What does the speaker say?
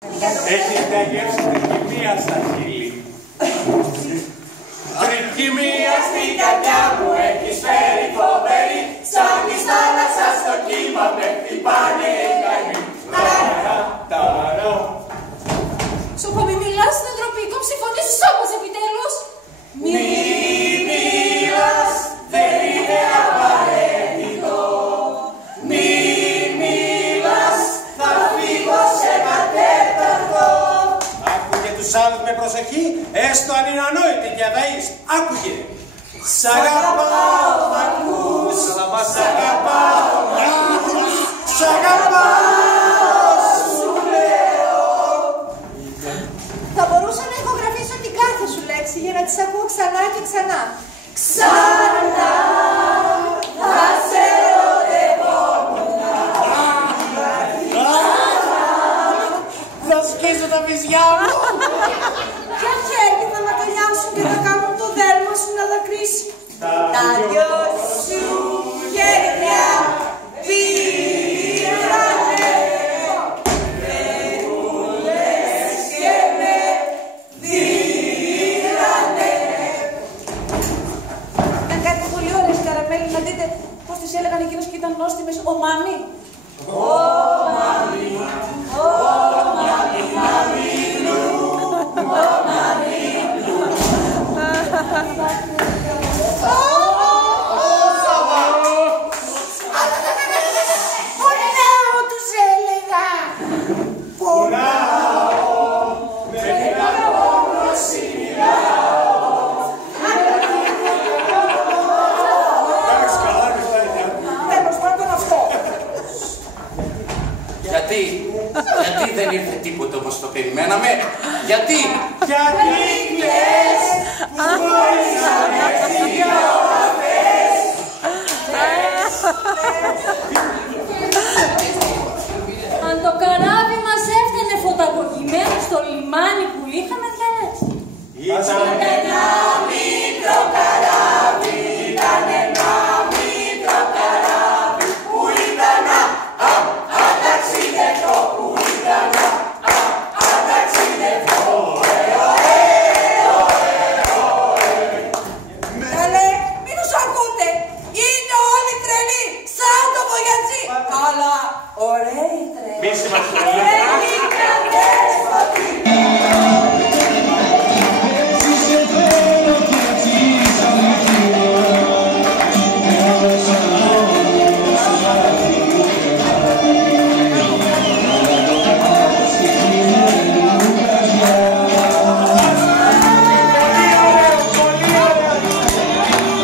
Έχεις μια γεύση τρικυμία στα χείλη. Τρικυμία στην καρδιά μου έχεις φέρει φοβερή. Σαν της θάλασσας στο κύμα με χτυπάνε οι καημοί. Σοπα, μη μιλάς στην εντροπικό ψηφωνήσεις όμως επιτέλους. Μη μιλάς, δεν είναι απαραίτητο. Μη μιλάς, θα φύγω σε ένα τέταρτο. Άκουγε τους άλλους με προσοχή, έστω αν είναι ανόητοι και αδαείς. Άκουγε. Σ' αγαπάω, μ' ακούς, σ' αγαπάω, μ' ακούς, σ' αγαπάω, σου λέω. Θα μπορούσα να ηχογραφήσω την κάθε σου λέξη για να τις ακούω ξανά και ξανά. Ξανά θα σε ερωτευόμουν. Θα σκίσω τα βυζιά μου. Ποια χέρια θα με αγκαλιάσουν και θα κάνουν το δέρμα σου να δακρύσει. Τα δυο σου χέρια πήρανε. Δεν μου λες και με δίρανε. Ήταν κάτι πολύ ωραίες καραμέλες, να δείτε πώς τις έλεγαν εκείνες που ήταν νόστιμες. Ο μάμι. Ο μάμι. Ο μάμι. Μαμίλου. Ο μαμίλου. Πονάω τους έλεγα. Πονάω, δεν είναι μόνο συνειδάω. Εντάξει, καλά, Τέλος πάντων αυτό. Γιατί δεν ήρθε τίποτα όπως το περιμέναμε, γιατί κλαις που μπορείς να έρθει για όλα θες. Αν το καράβι μας έφτανε φωταγωγημένο στο λιμάνι που είχαμε διαλέξει. Ήταν ένα